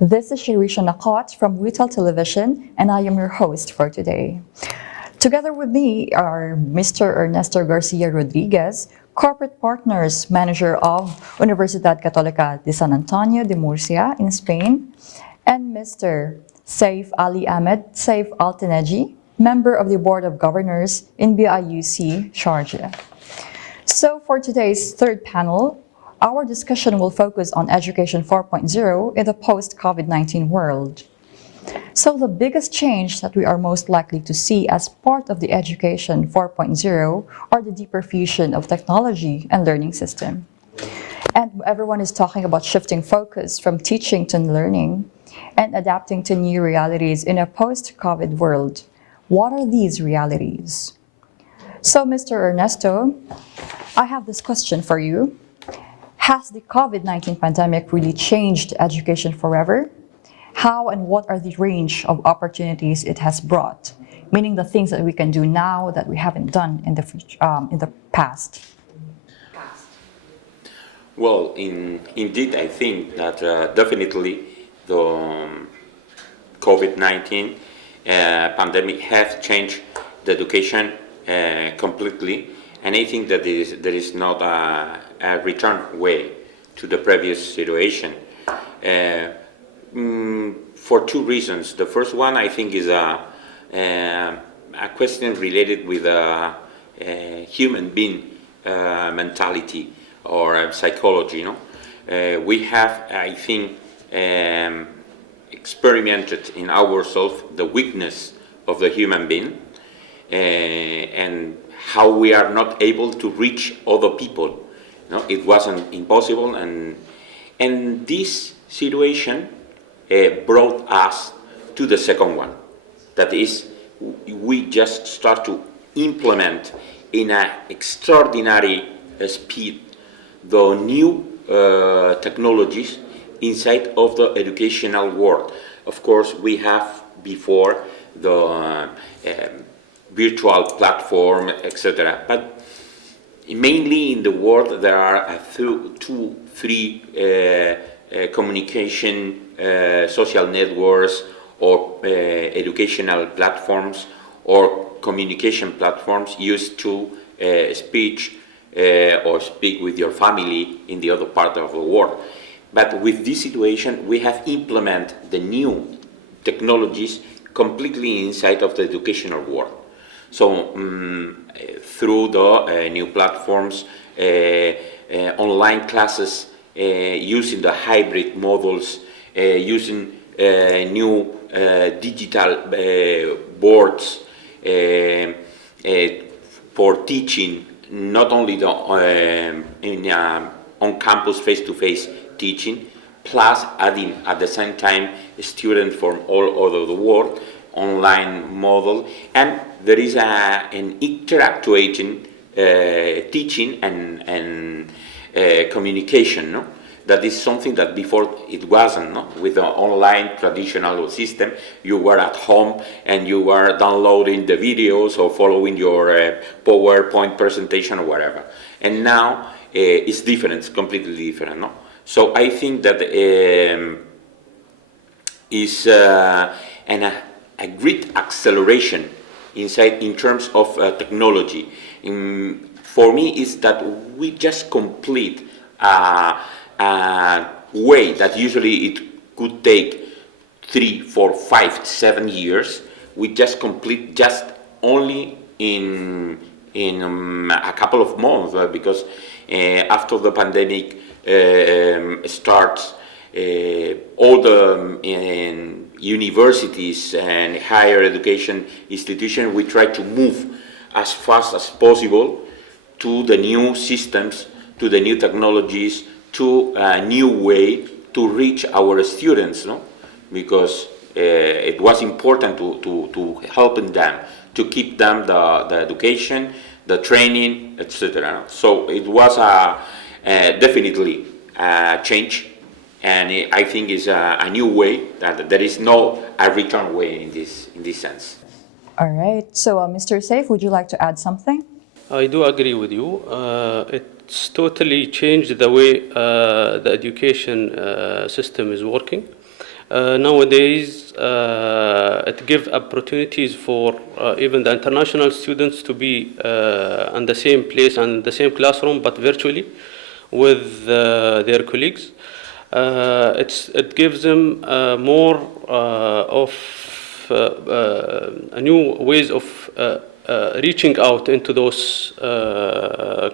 This is Shirisha Nakot from Retail Television, and I am your host for today. Together with me are Mr. Ernesto Garcia Rodriguez, Corporate Partners Manager of Universidad Católica de San Antonio de Murcia in Spain, and Mr. Saif Ali Ahmed Saif Alteneji, Member of the Board of Governors in BIUC Sharjah. So for today's third panel, our discussion will focus on Education 4.0 in the post-COVID-19 world. So the biggest change that we are most likely to see as part of the Education 4.0 are the deeper fusion of technology and learning system. And everyone is talking about shifting focus from teaching to learning and adapting to new realities in a post-COVID world. What are these realities? So, Mr. Ernesto, I have this question for you. Has the COVID-19 pandemic really changed education forever? How and what are the range of opportunities it has brought? Meaning the things that we can do now that we haven't done in the past. Well, indeed, I think that definitely the COVID-19 pandemic has changed the education completely, and I think that there is not a return way to the previous situation for two reasons. The first one, I think, is a question related with human being mentality or psychology. We have, I think, experimented in ourselves the weakness of the human being and how we are not able to reach other people. It wasn't impossible, and this situation brought us to the second one. That is, we just start to implement in an extraordinary speed the new technologies inside of the educational world. Of course, we have before the virtual platform, etc. But mainly in the world there are two, three communication social networks or educational platforms or communication platforms used to speak with your family in the other part of the world. But with this situation, we have implemented the new technologies completely inside of the educational world. So through the new platforms, online classes, using the hybrid models, using new digital boards for teaching, not only the in on-campus face-to-face teaching, plus adding at the same time students from all over the world, online model, and there is an interactuating teaching and communication. No? That is something that before it wasn't. No? With the online traditional system, you were at home and you were downloading the videos or following your PowerPoint presentation or whatever. And now it's different, it's completely different. No? So I think that is a great acceleration in terms of technology. For me, is that we just complete a way that usually it could take 3, 4, 5, 7 years. We just complete just only in a couple of months because after the pandemic starts, all the universities and higher education institutions, we try to move as fast as possible to the new systems, to the new technologies, to a new way to reach our students, no? Because it was important to helping them, to keep them the education, the training, etc. So it was definitely a change, and I think it's a new way that there is no a return way in this sense. All right. So, Mr. Saif, would you like to add something? I do agree with you. It's totally changed the way the education system is working. Nowadays, it gives opportunities for even the international students to be in the same place and the same classroom, but virtually with their colleagues. It gives them more of new ways of reaching out into those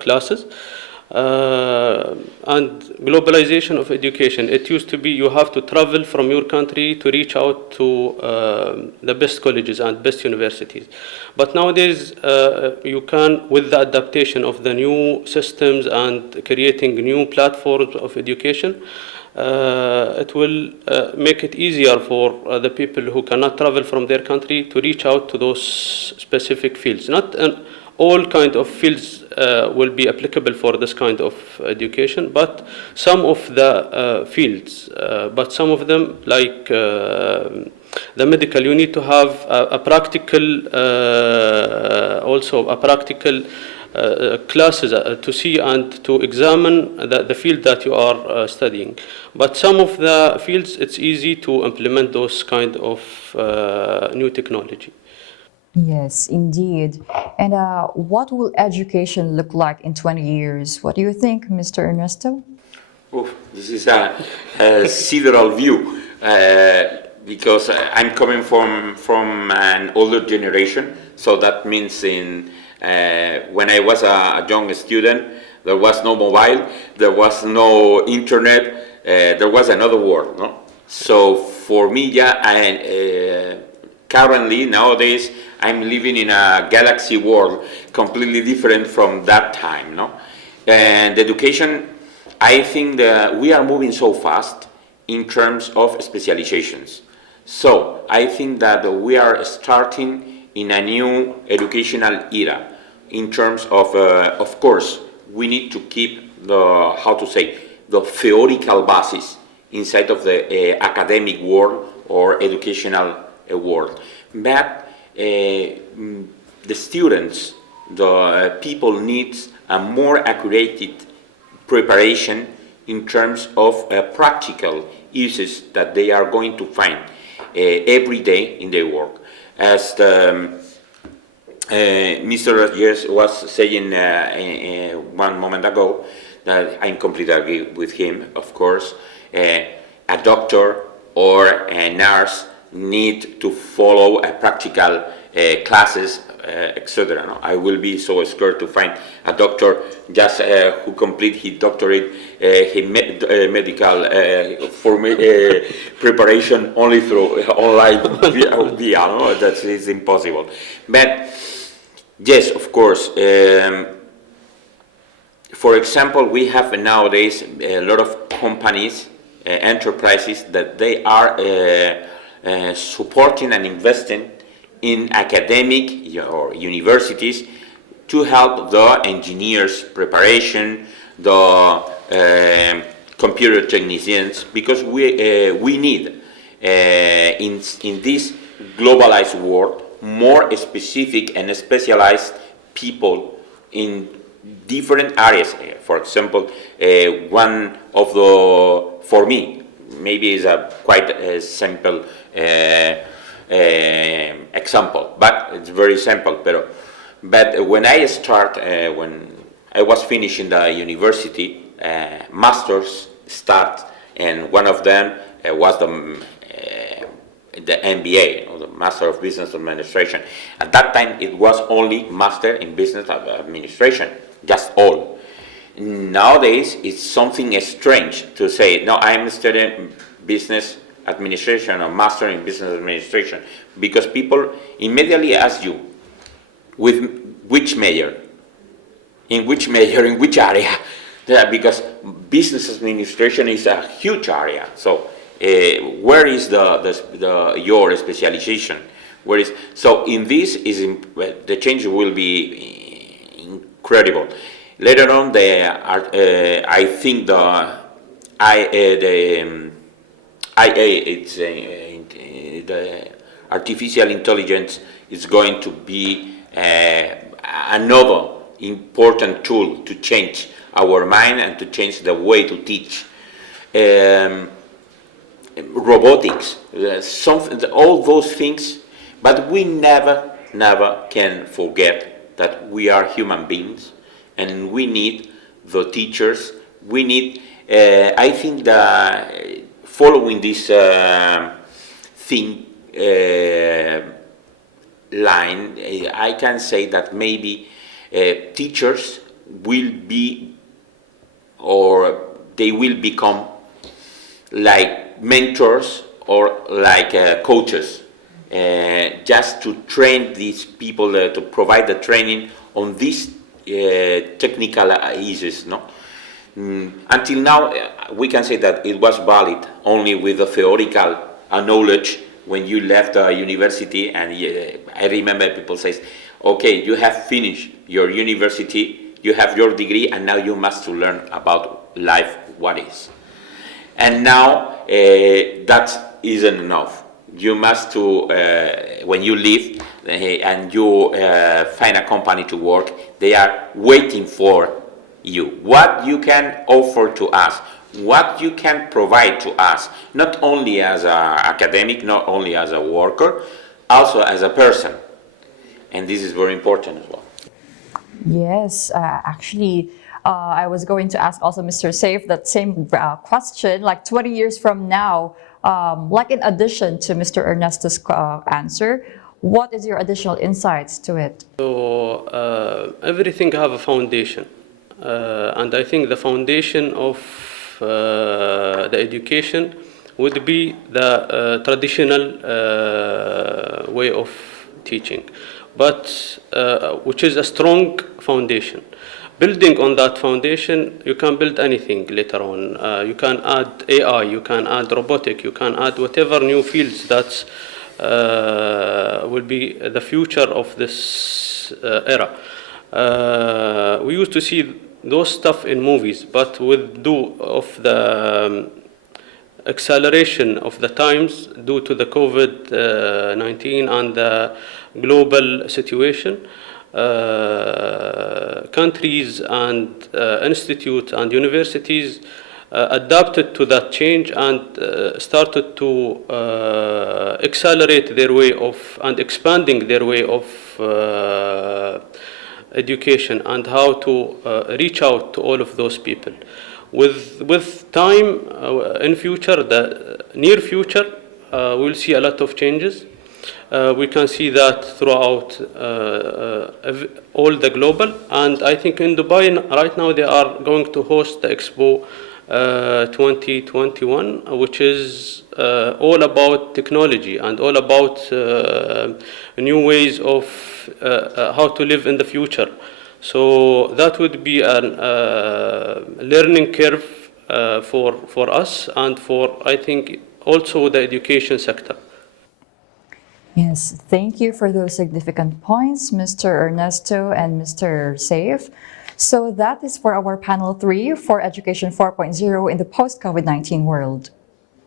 classes. And globalization of education. It used to be you have to travel from your country to reach out to the best colleges and best universities. But nowadays, you can, with the adaptation of the new systems and creating new platforms of education, it will make it easier for the people who cannot travel from their country to reach out to those specific fields. Not all kind of fields will be applicable for this kind of education, but some of the fields, but some of them, like the medical, you need to have a practical, also a practical classes to see and to examine the field that you are studying. But some of the fields, it's easy to implement those kind of new technology. Yes, indeed. And what will education look like in 20 years? What do you think, Mr. Ernesto? Oh, this is a sideral view because I'm coming from an older generation. So that means when I was a young student, there was no mobile, there was no internet, there was another world. No? So for me, yeah, currently nowadays I'm living in a galaxy world completely different from that time. No? And education, I think that we are moving so fast in terms of specializations. So I think that we are starting in a new educational era in terms of course, we need to keep the theoretical basis inside of the academic world or educational world. But the students, the people needs a more accurate preparation in terms of practical uses that they are going to find every day in their work. As Mr. Rodriguez was saying one moment ago, that I completely agree with him, of course, a doctor or a nurse need to follow a practical classes, etc. No? I will be so scared to find a doctor just who complete his doctorate, his medical preparation only through online via. No? That is impossible. But yes, of course. For example, we have nowadays a lot of companies, enterprises that they are supporting and investing in academic or universities to help the engineers preparation, the computer technicians, because we need in this globalized world more specific and specialized people in different areas. For example, one of the, for me, maybe is a quite simple example, but it's very simple. But when I start, when I was finishing the university, masters start, and one of them was the MBA, or the Master of Business Administration. At that time, it was only Master in Business Administration, just all. Nowadays, it's something strange to say, no, I'm studying Business Administration or Master in Business Administration, because people immediately ask you, with which major? In which major? In which area? Yeah, because business administration is a huge area. So where is your specialization? Where is, so in this the change will be incredible. Later on, I think the artificial intelligence is going to be another important tool to change our mind and to change the way to teach. robotics, all those things, but we never can forget that we are human beings and we need the teachers. We need, I think that following this thing line, I can say that maybe teachers will be, or they will become like mentors or like coaches, just to train these people, to provide the training on these technical issues. No? Until now, we can say that it was valid only with the theoretical knowledge when you left university, and I remember people say, okay, you have finished your university, you have your degree, and now you must to learn about life, what is. And now that isn't enough. You must to, when you leave and you find a company to work, they are waiting for you. What you can offer to us, what you can provide to us, not only as an academic, not only as a worker, also as a person. And this is very important as well. Yes, actually, I was going to ask also Mr. Saif that same question, like 20 years from now, like in addition to Mr. Ernesto's answer, what is your additional insights to it? So everything have a foundation, and I think the foundation of the education would be the traditional way of teaching, but which is a strong foundation. Building on that foundation, you can build anything later on. You can add AI, you can add robotic, you can add whatever new fields that will be the future of this era. We used to see those stuff in movies, but with due of the acceleration of the times due to the COVID-19 and the global situation, countries and institutes and universities adapted to that change and started to accelerate their way of and expanding their way of education and how to reach out to all of those people. With time in future, the near future, we'll see a lot of changes. We can see that throughout all the global, and I think in Dubai right now they are going to host the Expo 2021, which is all about technology and all about new ways of how to live in the future. So that would be a learning curve for us and for, I think, also the education sector. Yes, thank you for those significant points, Mr. Ernesto and Mr. Saif. So that is for our panel 3 for Education 4.0 in the post-COVID-19 world.